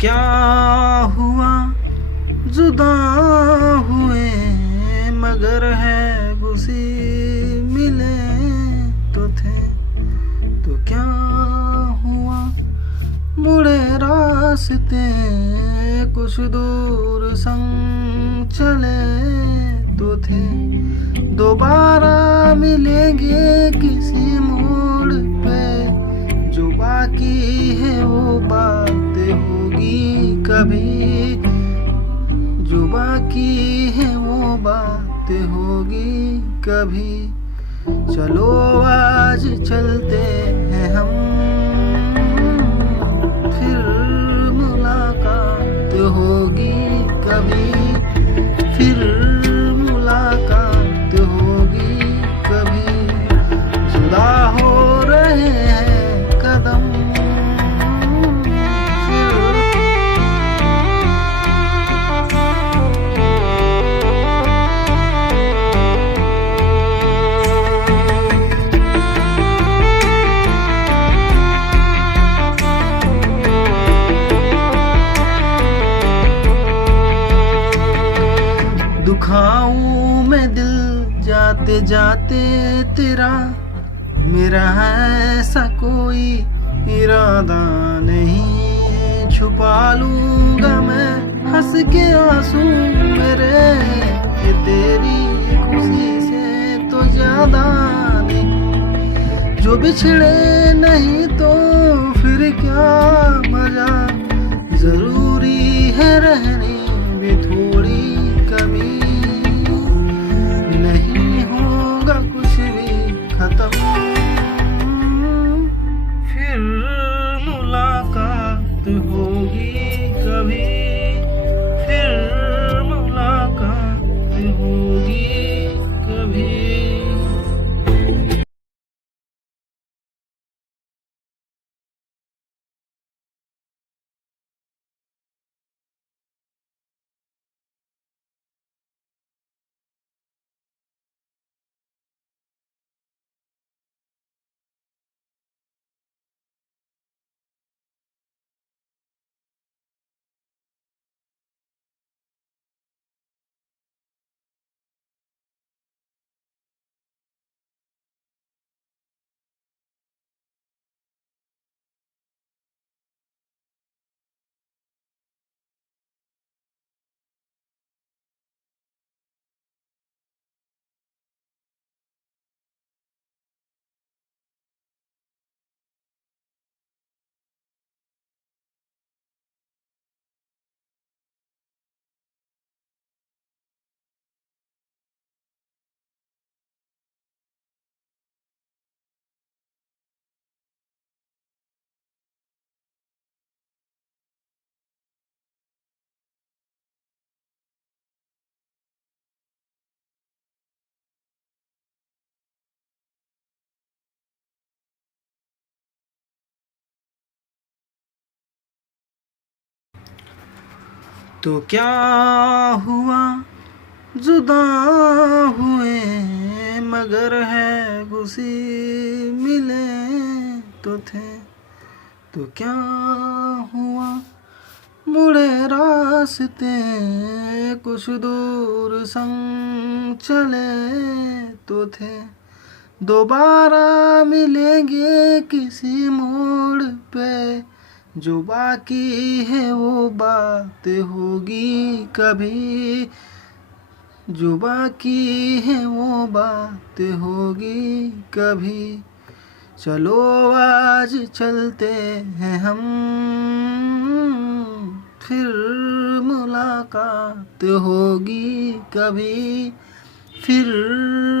क्या हुआ जुदा हुए मगर है खुशी मिले तो थे। तो क्या हुआ मुड़े रास्ते कुछ दूर संग चले तो थे। दोबारा मिलेंगे किसी मोड़ पे, जो बाकी है वो बातें होगी कभी। जो बाकी है वो बातें होगी कभी। चलो आज चलते हैं हम, फिर मुलाकात होगी कभी। फिर मुलाकात होगी कभी। जुदा हो रहे हैं कदम, दुखाऊं मैं दिल जाते जाते तेरा। मेरा ऐसा कोई इरादा नहीं, छुपा लूंगा मैं हंस के आंसू मेरे। ये तेरी खुशी से तो ज्यादा नहीं, जो बिछड़े नहीं तो फिर क्या मजा। जरूरी है रहनी भी थोड़ी कमी, नहीं होगा कुछ भी खत्म। फिर मुलाकात होगी कभी। फिर मुलाकात होगी कभी। तो क्या हुआ जुदा हुए मगर है खुशी मिले तो थे। तो क्या हुआ मुड़े रास्ते कुछ दूर संग चले तो थे। दोबारा मिलेंगे किसी मोड़ पे, जो बाकी है वो बातें होगी कभी। जो बाकी है वो बातें होगी कभी। चलो आज चलते हैं हम, फिर मुलाकात होगी कभी। फिर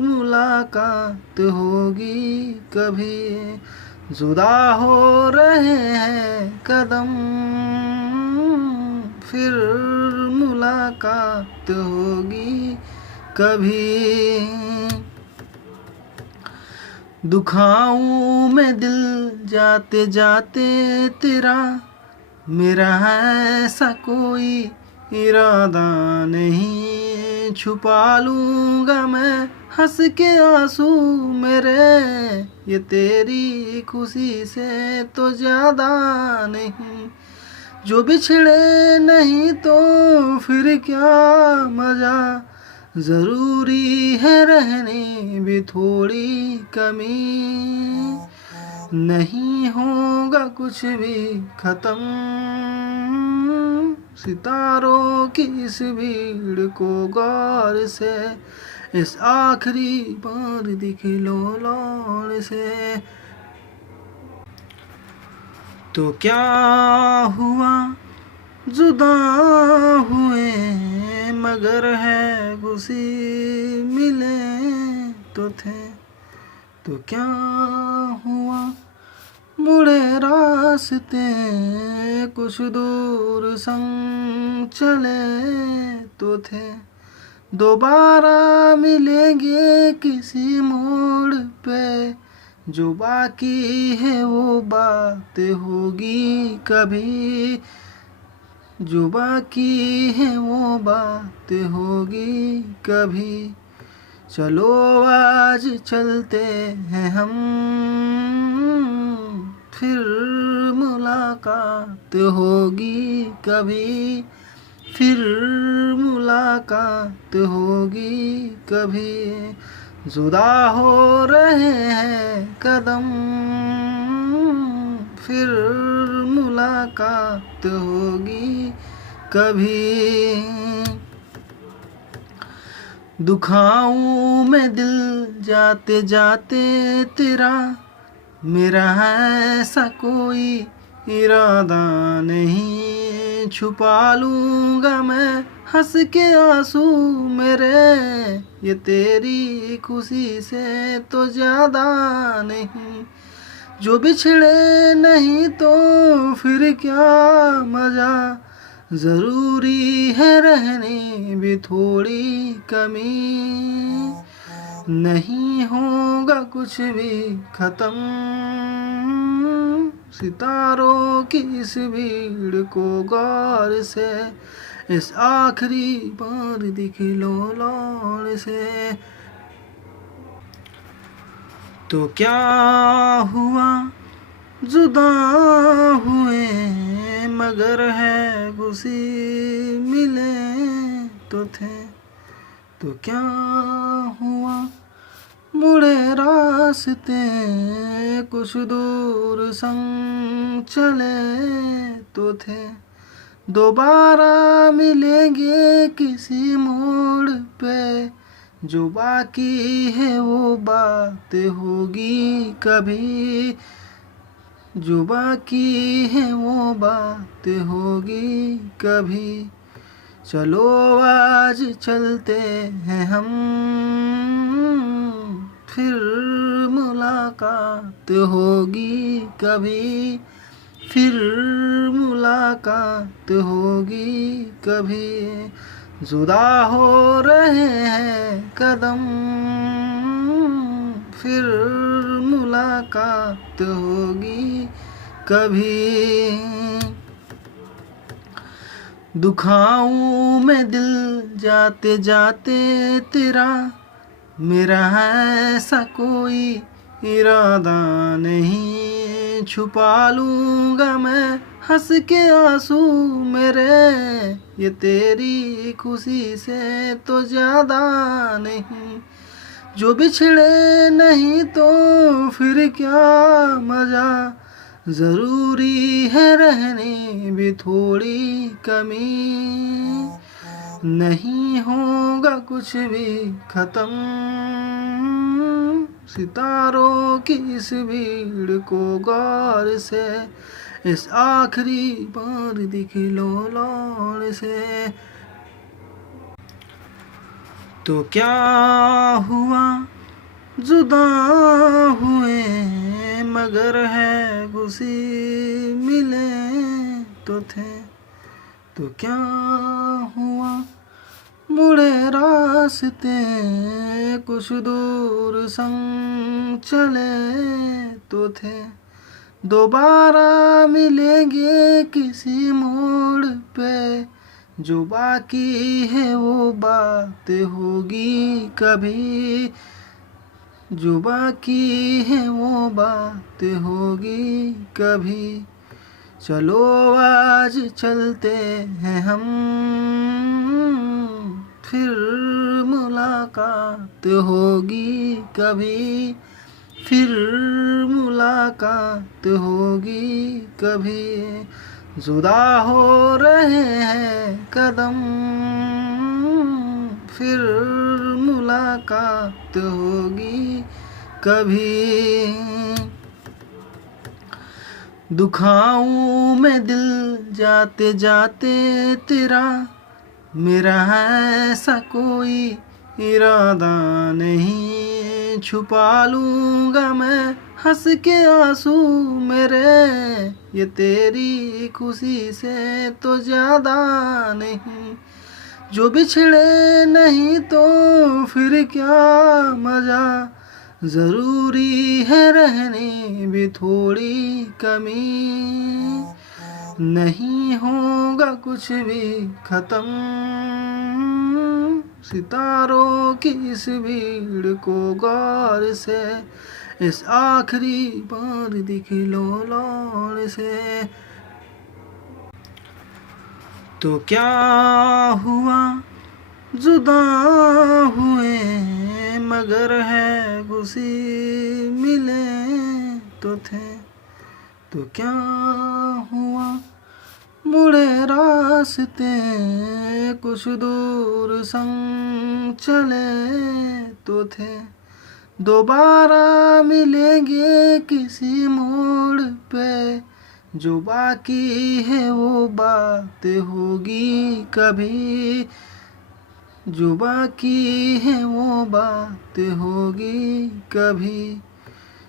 मुलाकात होगी कभी। जुदा हो रहे हैं कदम, फिर मुलाकात होगी कभी। दुखाऊं मैं दिल जाते जाते तेरा। मेरा ऐसा कोई इरादा नहीं, छुपा लूंगा मैं हंस के आंसू मेरे। ये तेरी खुशी से तो ज्यादा नहीं, जो बिछड़े नहीं तो फिर क्या मजा, जरूरी है रहने भी थोड़ी कमी, नहीं होगा कुछ भी खत्म, सितारों की इस भीड़ को गौर से इस आखिरी बार दिख लो लौट से। तो क्या हुआ जुदा हुए मगर है खुशी, मिले तो थे। तो क्या हुआ मुड़े रास्ते कुछ दूर संग चले तो थे, दोबारा मिलेंगे किसी मोड़ पे, जो बाकी है वो बात होगी कभी, जो बाकी है वो बात होगी कभी। चलो आज चलते हैं हम, फिर मुलाकात होगी कभी, फिर मुलाकात होगी कभी। जुदा हो रहे हैं कदम, फिर मुलाकात होगी कभी। दुखाऊं मैं दिल जाते जाते तेरा, मेरा ऐसा कोई इरादा नहीं, छुपा लूँगा मैं हंस के आंसू मेरे, ये तेरी खुशी से तो ज़्यादा नहीं। जो बिछड़े नहीं तो फिर क्या मजा, ज़रूरी है रहने भी थोड़ी कमी, नहीं होगा कुछ भी खत्म, सितारों की इस भीड़ को गौर से इस आखिरी बार दिख लो लौट से। तो क्या हुआ जुदा हुए मगर है खुशी, मिले तो थे। तो क्या हुआ मुड़े रास्ते कुछ दूर संग चले तो थे, दोबारा मिलेंगे किसी मोड़ पे, जो बाकी है वो बात होगी कभी, जो बाकी है वो बात होगी कभी। चलो आज चलते हैं हम, फिर मुलाकात होगी कभी, फिर मुलाकात होगी कभी। जुदा हो रहे हैं कदम, फिर मुलाकात होगी कभी। दुखाऊं मैं दिल जाते जाते तेरा, मेरा ऐसा कोई इरादा नहीं, छुपा लूँगा मैं हंस के आंसू मेरे, ये तेरी खुशी से तो ज़्यादा नहीं। जो बिछड़े नहीं तो फिर क्या मजा, ज़रूरी है रहने भी थोड़ी कमी, नहीं होगा कुछ भी खत्म, सितारों की इस भीड़ को गौर से इस आखिरी बार दिख लो लौट से। तो क्या हुआ जुदा हुए मगर है खुशी, मिले तो थे। तो क्या हुआ मुड़े रास्ते कुछ दूर संग चले तो थे, दोबारा मिलेंगे किसी मोड़ पे, जो बाकी है वो बात होगी कभी, जो बाकी है वो बात होगी कभी। चलो आज चलते हैं हम, फिर मुलाकात होगी कभी, फिर मुलाकात होगी कभी। जुदा हो रहे हैं कदम, फिर मुलाकात होगी कभी। दुखाऊं मैं दिल जाते जाते तेरा, मेरा ऐसा कोई इरादा नहीं। छुपा लूँगा मैं हंस के आंसू मेरे, ये तेरी खुशी से तो ज़्यादा नहीं। जो बिछड़े नहीं तो फिर क्या मजा, ज़रूरी है रहने भी थोड़ी कमी। नहीं होगा कुछ भी ख़त्म, सितारों की इस भीड़ को गौर से, इस आखिरी बार दिख लो लौट से। तो क्या हुआ जुदा हुए मगर है खुशी, मिले तो थे। तो क्या हुआ मुड़े रास्ते कुछ दूर संग चले तो थे। दोबारा मिलेंगे किसी मोड़ पे, जो बाकी है वो बात होगी कभी, जो बाकी है वो बात होगी कभी।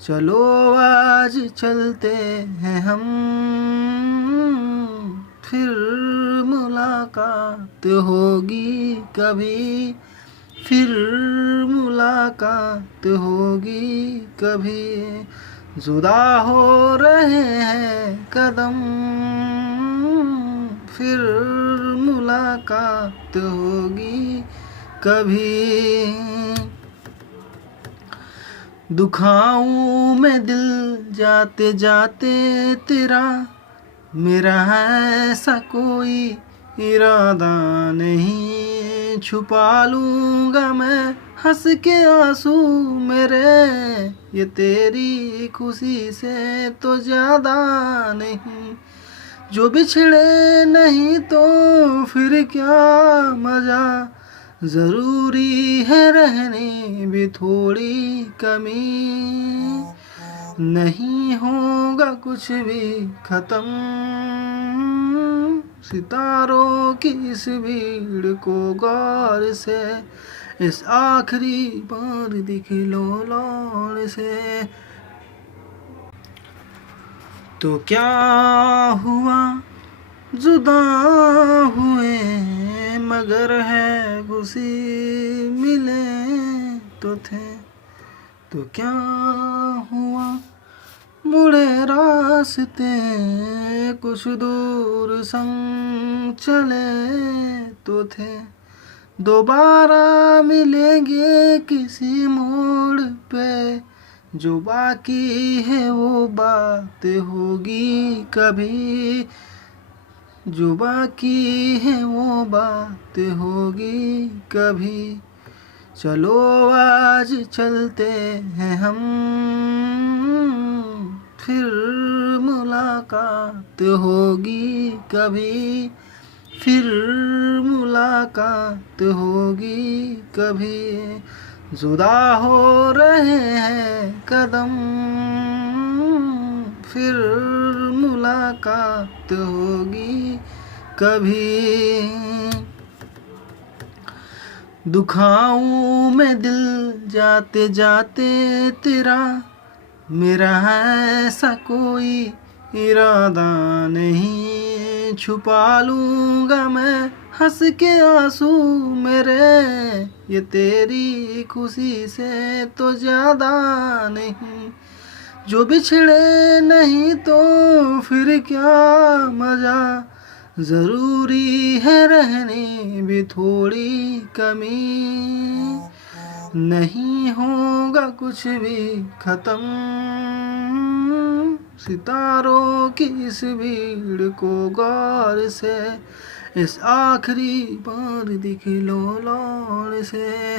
चलो आज चलते हैं हम, फिर मुलाकात होगी कभी, फिर मुलाकात होगी कभी। जुदा हो रहे हैं कदम, फिर मुलाकात होगी कभी। दुखाऊं मैं दिल जाते जाते तेरा, मेरा ऐसा कोई इरादा नहीं। छुपा लूँगा मैं हंस के आंसू मेरे, ये तेरी खुशी से तो ज़्यादा नहीं। जो बिछड़े नहीं तो फिर क्या मजा, ज़रूरी है रहने भी थोड़ी कमी। नहीं होगा कुछ भी ख़त्म, सितारों की इस भीड़ को गौर से, इस आखिरी बार दिख लो लौट से। तो क्या हुआ जुदा हुए मगर है खुशी, मिले तो थे। तो क्या हुआ मुड़े रास्ते कुछ दूर संग चले तो थे। दोबारा मिलेंगे किसी मोड़ पे, जो बाकी है वो बात होगी कभी, जो बाकी है वो बात होगी कभी। चलो आज चलते हैं हम, फिर मुलाकात होगी कभी, फिर मुलाकात होगी कभी। जुदा हो रहे हैं कदम, फिर मुलाकात होगी कभी। दुखाऊं मैं दिल जाते जाते तेरा, मेरा ऐसा कोई इरादा नहीं। छुपा लूँगा मैं हंस के आंसू मेरे, ये तेरी खुशी से तो ज़्यादा नहीं। जो बिछड़े नहीं तो फिर क्या मजा, ज़रूरी है रहने भी थोड़ी कमी। नहीं होगा कुछ भी ख़त्म, सितारों की इस भीड़ को गौर से इस आखिरी बार दिख लो लौर से।